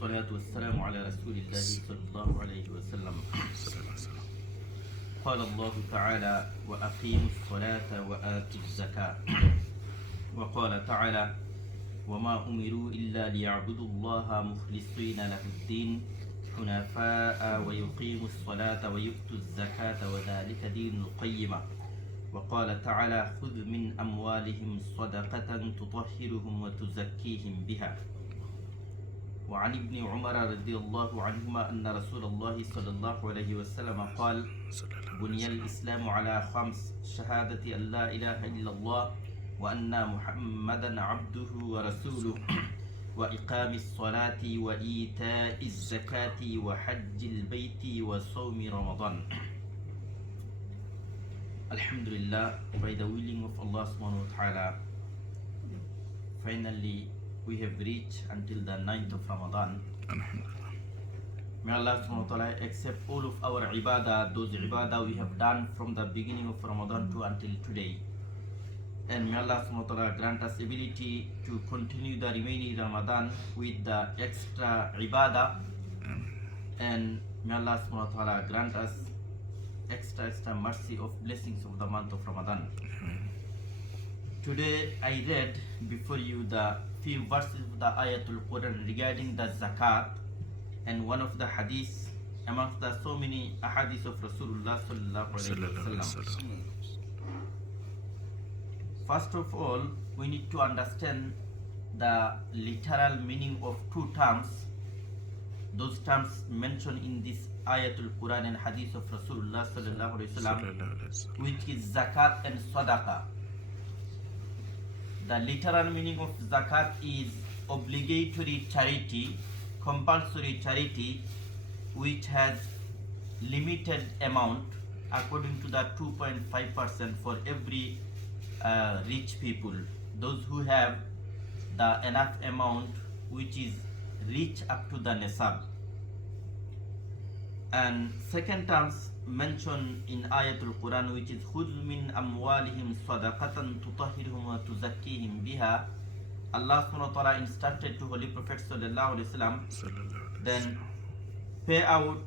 والصلاة والسلام على رسول الله صلى الله عليه وسلم. قال الله تعالى وأقيموا الصلاة وآتوا الزكاة. وقال تعالى وما أمروا إلا ليعبدوا الله مخلصين له الدين حنفاء ويقيموا الصلاة ويؤتوا الزكاة وذلك دين القيمة. وقال تعالى خذ من أموالهم صدقة تطهرهم وتزكيهم بها. وعن ابن عمر رضي الله عنهما أن رسول الله صلى الله عليه وسلم قال بني الإسلام على 5 شهادة أن لا إله إلا الله وأن محمدا عبده ورسوله وإقام الصلاة وإيتاء الزكاة وحج البيت وصوم رمضان. Alhamdulillah, by the willing of Allah subhanahu wa ta'ala, finally we have reached until the 9th of Ramadan. May Allah subhanahu wa ta'ala accept all of our ibadah, those ibadah we have done from the beginning of Ramadan to until today. And may Allah subhanahu wa ta'ala grant us ability to continue the remaining Ramadan with the extra ibadah. And may Allah subhanahu wa ta'ala grant us extra mercy of blessings of the month of Ramadan. Today I read before you the few verses of the Ayatul Quran regarding the Zakat and one of the hadiths amongst the so many ahadith of Rasulullah sallallahu alaihi wasallam. First of all, we need to understand the literal meaning of two terms. Those terms mentioned in this Ayatul Quran and Hadith of Rasulullah sallallahu alaihi wasallam, which is Zakat and Sadaka. The literal meaning of Zakat is obligatory charity, compulsory charity, which has limited amount according to the 2.5% for every rich people. Those who have the enough amount which is reach up to the nisab. And second terms mentioned in Ayatul Quran, which is khudh min amwalihim sadaqatan tutahhiruhum wa tuzakkihim biha. Allah subhanahu wa ta'ala instructed to Holy Prophet sallallahu alaihi wasallam, then pay out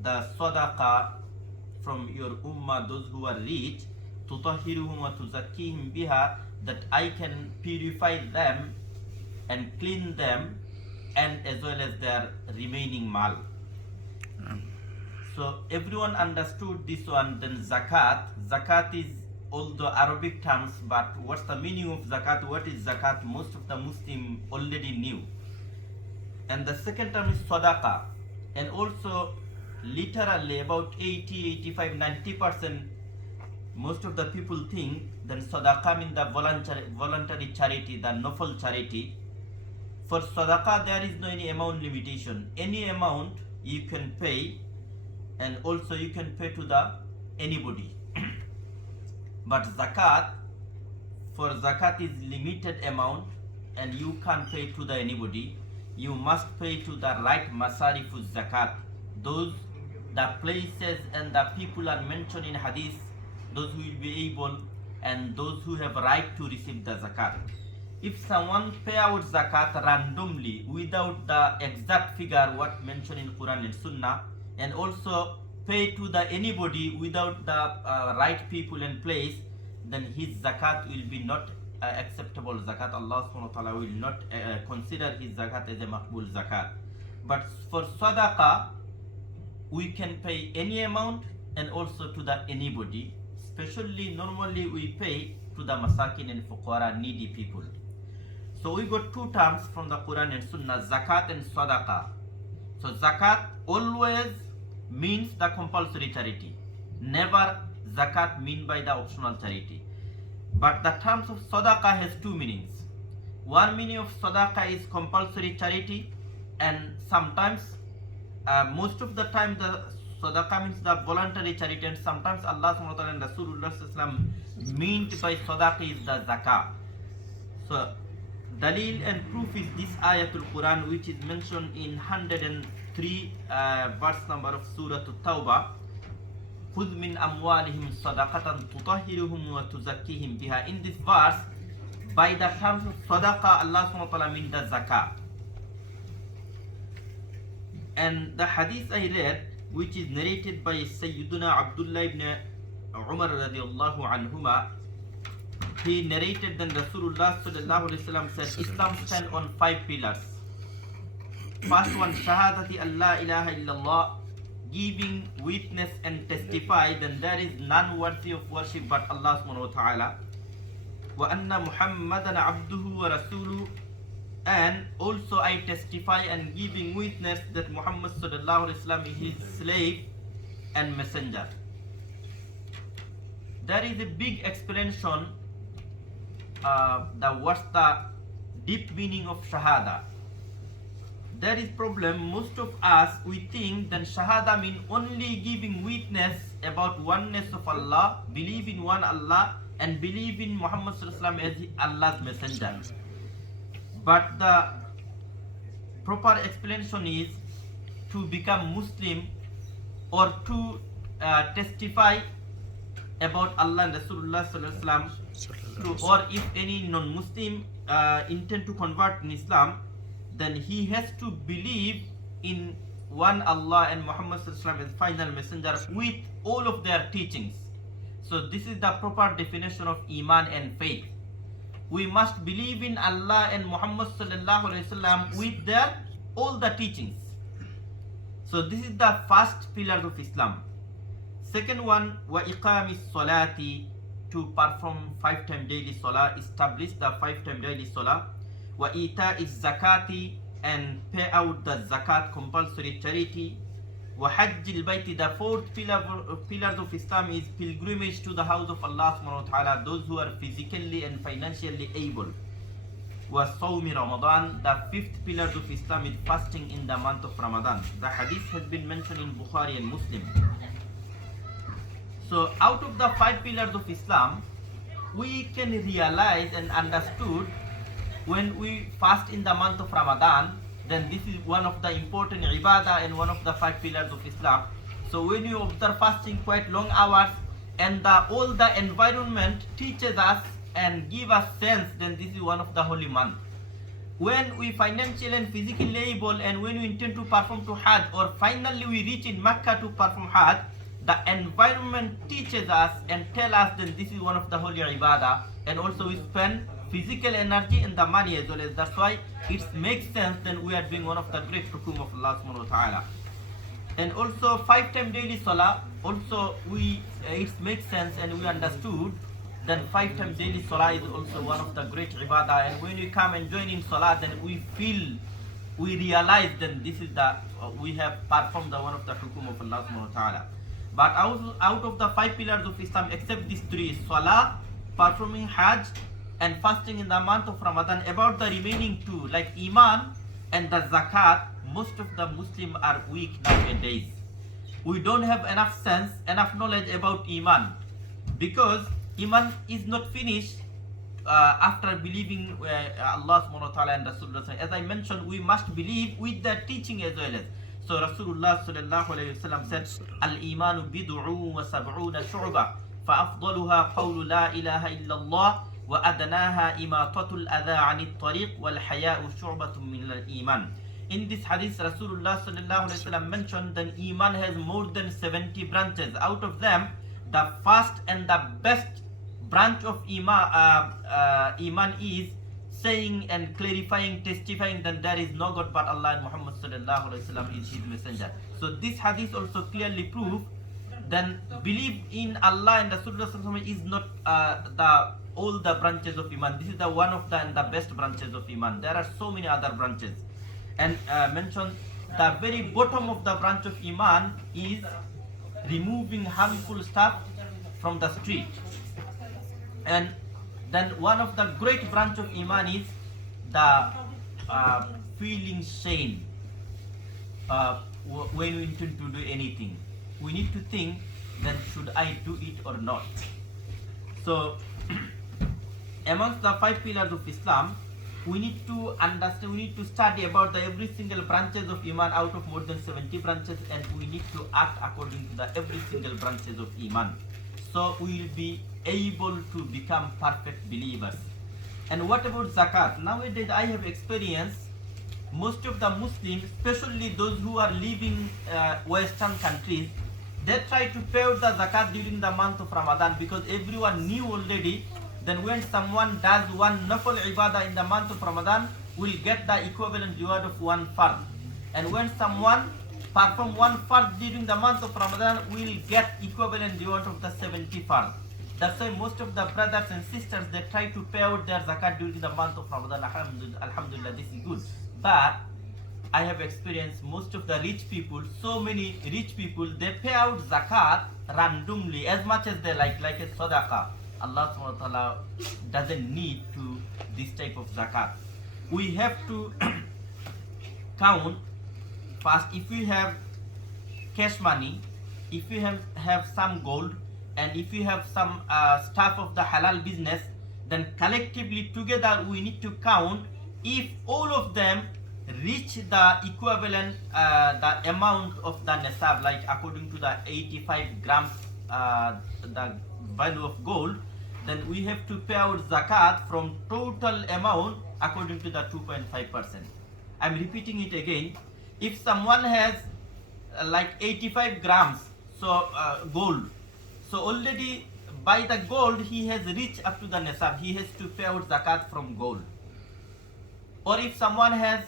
the sadaqah from your ummah, those who are rich, tutahhiruhum wa tuzakkihim biha, that I can purify them and clean them, and as well as their remaining mal. So everyone understood this one. Then zakat is all the Arabic terms, but what's the meaning of zakat? What is zakat? Most of the Muslim already knew. And the second term is sadaqa, and also literally about 80, 85, 90% most of the people think that sadaqa means the voluntary charity, the nafal charity. For sadaqah there is no any amount limitation. Any amount you can pay, and also you can pay to the anybody. But for zakat is limited amount, and you can't pay to the anybody. You must pay to the right masarifus zakat. Those the places and the people are mentioned in hadith, those who will be able and those who have right to receive the zakat. If someone pay out zakat randomly without the exact figure what mentioned in Quran and Sunnah, and also pay to the anybody without the right people and place, then his zakat will be not acceptable zakat. Allah subhanahu wa ta'ala will not consider his zakat as a maqbul zakat. But for sadaqah, we can pay any amount and also to the anybody. Especially normally we pay to the masakin and fuqara, needy people. So we got two terms from the Quran and Sunnah, zakat and sadaqah. So zakat always means the compulsory charity. Never zakat mean by the optional charity. But the terms of sadaqah has two meanings. One meaning of sadaqah is compulsory charity, and sometimes, most of the time, the sadaqah means the voluntary charity, and sometimes Allah subhanahu wa ta'ala and Rasulullah sallallahu alaihi wasallam meant by sadaqah is the zakah. So dalil and proof is this Ayatul Quran, which is mentioned in 103 verse number of Surah At-Tawbah. خُذْ مِنْ أَمْوَالِهِمْ صَدَقَةً تُطَهِّرُهُمْ وَتُزَكِّيهِمْ بِهَا. In this verse, by the terms of sadaqah, Allah subhanahu wa ta'ala means the zakah. And the hadith I read, which is narrated by Sayyiduna Abdullah ibn Umar radiallahu anhuma, he narrated that Rasulullah sallallahu alaihi wasallam said, Islam stands on 5 pillars. First one, Shahadati Allah ilaha illallah, giving witness and testify that there is none worthy of worship but Allah subhanahu wa ta'ala. Wa anna Muhammadan abduhu wa rasuluhu, and also I testify and giving witness that Muhammad sallallahu alaihi wasallam is his slave and messenger. There is a big explanation. What's the deep meaning of Shahadah? There is problem. Most of us, we think that Shahadah means only giving witness about oneness of Allah, believe in one Allah, and believe in Muhammad sallallahu alaihi wasallam as Allah's messenger. But the proper explanation is to become Muslim or to testify about Allah and Rasulullah sallallahu alaihi wasallam, or if any non-Muslim intend to convert in Islam, then he has to believe in one Allah and Muhammad sallallahu alaihi wasallam as final messenger with all of their teachings. So this is the proper definition of Iman and faith. We must believe in Allah and Muhammad sallallahu alaihi wasallam with their all the teachings. So this is the first pillar of Islam. Second one, wa iqamis salati, to perform 5-time daily salah, establish the 5-time daily salah. Wa ita'iz zakati, and pay out the zakat, compulsory charity. Wa hajjil bayti, the fourth pillars of Islam is pilgrimage to the house of Allah subhanahu wa ta'ala, those who are physically and financially able. Wa sawmi Ramadan, the fifth pillar of Islam is fasting in the month of Ramadan. The hadith has been mentioned in Bukhari and Muslim. So out of the 5 pillars of Islam, we can realize and understood when we fast in the month of Ramadan, then this is one of the important ibadah and one of the 5 pillars of Islam. So when you observe fasting quite long hours and all the environment teaches us and give us sense, then this is one of the holy month. When we financially and physically able, and when we intend to perform to Hajj, or finally we reach in Mecca to perform Hajj, the environment teaches us and tell us that this is one of the holy ibadah, and also we spend physical energy and the money as well. As that's why it makes sense that we are doing one of the great hukum of Allah subhanahu wa ta'ala. And also 5-time daily salah, also it makes sense and we understood that 5-time daily salah is also one of the great ibadah, and when we come and join in salah, then we realize that this is we have performed one of the hukum of Allah subhanahu wa ta'ala. But out of the 5 pillars of Islam, except these 3, salah, performing Hajj, and fasting in the month of Ramadan, about the remaining 2, like Iman and the Zakat, most of the Muslims are weak nowadays. We don't have enough sense, enough knowledge about Iman, because Iman is not finished after believing Allah subhanahu wa ta'ala and Rasulullah. As I mentioned, we must believe with the teaching as well as. So Rasulullah sallallahu alayhi wa sallam said, Al-imanu bid'u wa sab'una shu'bah, fa'afdaluha qawlu la ilaha illallah, wa adnaha imatatul adha 'anit tariq, wal haya'u shu'batun min al-iman. In this hadith, Rasulullah sallallahu alayhi wa sallam mentioned that Iman has more than 70 branches. Out of them, the first and the best branch of Iman is saying and clarifying, testifying that there is no God but Allah and Muhammad sallallahu alaihi wasallam is his messenger. So this hadith also clearly proves then belief in Allah and Rasulullah sallallahu alaihi wasallam is not all the branches of Iman. This is the one of the best branches of Iman. There are so many other branches, and mentioned the very bottom of the branch of Iman is removing harmful stuff from the street. And then one of the great branch of Iman is the feeling shame when we intend to do anything. We need to think that should I do it or not. So amongst the 5 pillars of Islam, we need to understand, we need to study about every single branches of Iman out of more than 70 branches, and we need to act according to every single branches of Iman. So we will be able to become perfect believers. And what about zakat? Nowadays I have experienced most of the Muslims, especially those who are living Western countries, they try to pay out the zakat during the month of Ramadan because everyone knew already. Then when someone does one nafal ibadah in the month of Ramadan, will get the equivalent reward of one fard. And when someone perform one fard during the month of Ramadan, will get equivalent reward of the 70 fard. That's why most of the brothers and sisters, they try to pay out their zakat during the month of Ramadan. Alhamdulillah, this is good. But I have experienced most of the rich people, so many rich people, they pay out zakat randomly as much as they like a sadaqah. Allah subhanahu wa ta'ala doesn't need to this type of zakat. We have to count first. If we have cash money, if we have some gold, and if you have some stuff of the halal business, then collectively together we need to count if all of them reach the equivalent, the amount of the nisab, like according to the 85 grams, the value of gold, then we have to pay out zakat from total amount according to the 2.5%. I'm repeating it again. If someone has like 85 grams, so gold, so already by the gold he has reached up to the nisab, he has to pay out zakat from gold. Or if someone has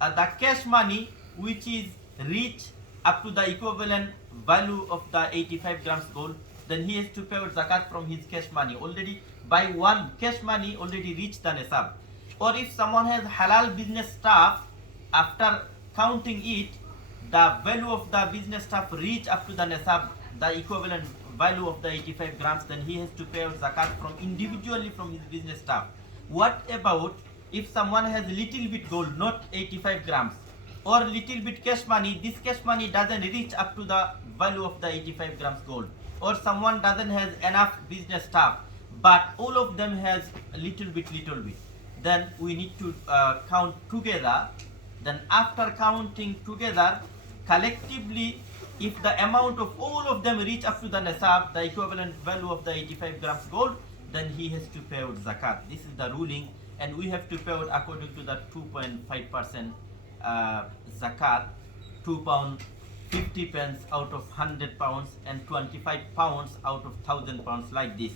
the cash money which is reached up to the equivalent value of the 85 grams gold, then he has to pay out zakat from his cash money. Already by one cash money already reached the nisab. Or if someone has halal business stuff, after counting it, the value of the business stuff reach up to the nisab, the equivalent value of the 85 grams, then he has to pay out zakat from individually from his business stuff. What about if someone has little bit gold, not 85 grams, or little bit cash money, this cash money doesn't reach up to the value of the 85 grams gold, or someone doesn't have enough business stuff, but all of them has little bit, then we need to count together. Then after counting together, collectively, if the amount of all of them reach up to the nisab, the equivalent value of the 85 grams gold, then he has to pay out zakat. This is the ruling, and we have to pay out according to the 2.5% zakat, 2 pound 50 pence out of 100 pounds and 25 pounds out of 1000 pounds, like this.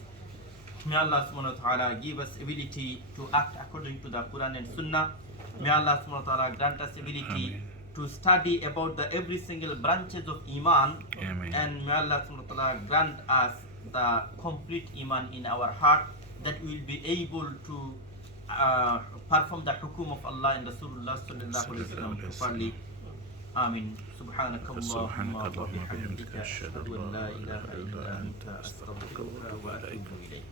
May Allah subhanahu wa ta'ala give us ability to act according to the Quran and Sunnah. May Allah subhanahu wa ta'ala grant us ability to study about the every single branches of Iman. Amen. And may Allah subhanahu wa ta'ala grant us the complete Iman in our heart, that we will be able to perform the hukum of Allah and Rasulullah sallallahu alaihi wasallam properly. Amin. Subhanakallahumma wa bihamdika, ashhadu an la ilaha illa anta, astaghfiruka wa atubu ilayk.